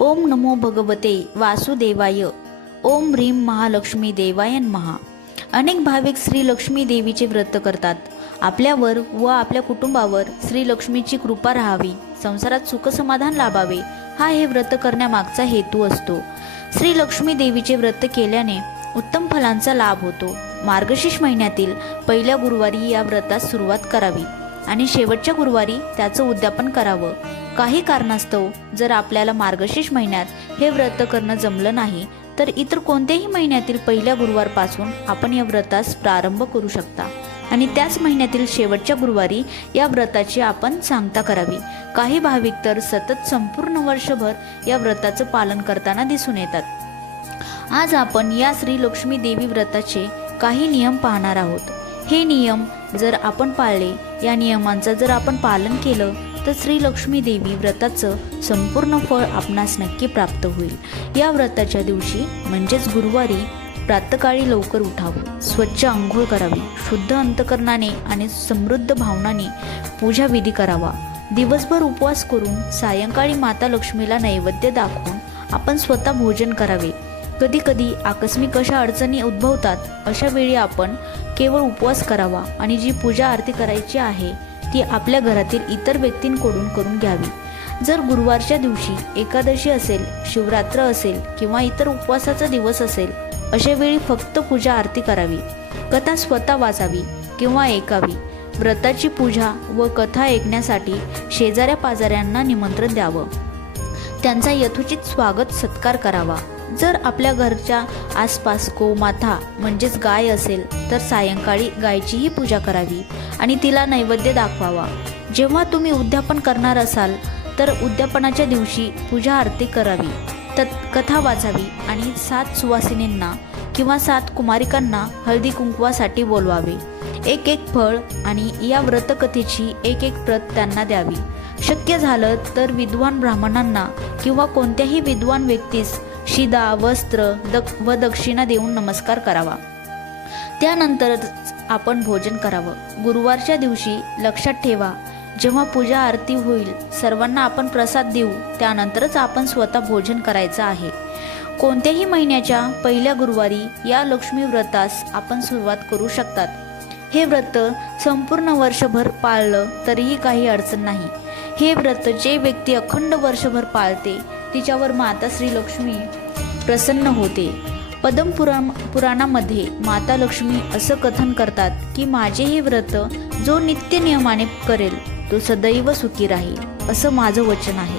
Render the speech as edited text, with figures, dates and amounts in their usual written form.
ओम नमो भगवते वासुदेवाय. ओम ह्रीं महालक्ष्मी देवाय नमः. अनेक भाविक श्री लक्ष्मी देवीचे व्रत करतात. आपल्यावर व आपल्या कुटुंबावर श्री लक्ष्मीची कृपा राहावी, संसारात सुखसमाधान लाभावे, हा हे व्रत करण्यामागचा हेतू असतो. श्री लक्ष्मी देवीचे व्रत केल्याने उत्तम फलांचा लाभ होतो. मार्गशीर्ष महिन्यातील पहिल्या गुरुवारी या व्रतास सुरुवात करावी आणि शेवटच्या गुरुवारी त्याचं उद्यापन करावं. काही कारणास्तव जर आपल्याला मार्गशीर्ष महिन्यात हे व्रत करणं जमलं नाही तर इतर कोणत्याही महिन्यातील पहिल्या गुरुवारपासून आपण या व्रतास प्रारंभ करू शकता आणि त्याच महिन्यातील शेवटच्या गुरुवारी या व्रताची आपण सांगता करावी. काही भाविक तर सतत संपूर्ण वर्षभर या व्रताचं पालन करताना दिसून येतात. आज आपण या श्री लक्ष्मी देवी व्रताचे काही नियम पाहणार आहोत. हे नियम जर आपण पाळले, या नियमांचं जर आपण पालन केलं तर श्री लक्ष्मी देवी व्रताचं संपूर्ण फळ आपणास नक्की प्राप्त होईल. या व्रताच्या दिवशी म्हणजेच गुरुवारी प्रातःकाळी लवकर उठावं, स्वच्छ आंघोळ करावी, शुद्ध अंतकरणाने आणि समृद्ध भावनाने पूजा विधी करावा. दिवसभर उपवास करून सायंकाळी माता लक्ष्मीला नैवेद्य दाखवून आपण स्वतः भोजन करावे. कधी कधी आकस्मिक अशा अडचणी उद्भवतात. अशा वेळी आपण केवळ उपवास करावा आणि जी पूजा आरती करायची आहे ती आपल्या घरातील इतर व्यक्तींकडून करून घ्यावी. जर गुरुवारच्या दिवशी एकादशी असेल, शिवरात्र असेल किंवा इतर उपवासाचा दिवस असेल, अशा वेळी फक्त पूजा आरती करावी. कथा स्वतः वाचावी किंवा ऐकावी. व्रताची पूजा व कथा ऐकण्यासाठी शेजाऱ्या पाजाऱ्यांना निमंत्रण द्यावं. त्यांचा यथोचित स्वागत सत्कार करावा. जर आपल्या घरच्या आसपास गोमाता म्हणजेच गाय असेल तर सायंकाळी गायचीही पूजा करावी आणि तिला नैवेद्य दाखवावा. जेव्हा तुम्ही उद्यापन करणार असाल तर उद्यापनाच्या दिवशी पूजा आरती करावी, कथा वाचावी आणि 7 सुवासिनींना किंवा 7 कुमारिकांना हळदी कुंकवासाठी बोलवावे. एक फळ आणि या व्रतकथेची एक प्रत त्यांना द्यावी. शक्य झालं तर विद्वान ब्राह्मणांना किंवा कोणत्याही विद्वान व्यक्तीस शिदा, वस्त्र व दक्षिणा देऊन नमस्कार करावा. त्यानंतरच आपण भोजन करावं. गुरुवारच्या दिवशी लक्षात ठेवा, जेव्हा पूजा आरती होईल सर्वांना आपण प्रसाद देऊ, त्यानंतरच आपण स्वतः भोजन करायचं आहे. कोणत्याही महिन्याच्या पहिल्या गुरुवारी या लक्ष्मी व्रतास आपण सुरुवात करू शकतात. हे व्रत संपूर्ण वर्षभर पाळलं तरीही काही अडचण नाही. हे व्रत जे व्यक्ती अखंड वर्षभर पाळते तिच्यावर माता श्री लक्ष्मी प्रसन्न होते. पुराणामध्ये माता लक्ष्मी असं कथन करतात की माझे हे व्रत जो नित्य नियमाने करेल तो सदैव सुखी राहील, असं माझं वचन आहे.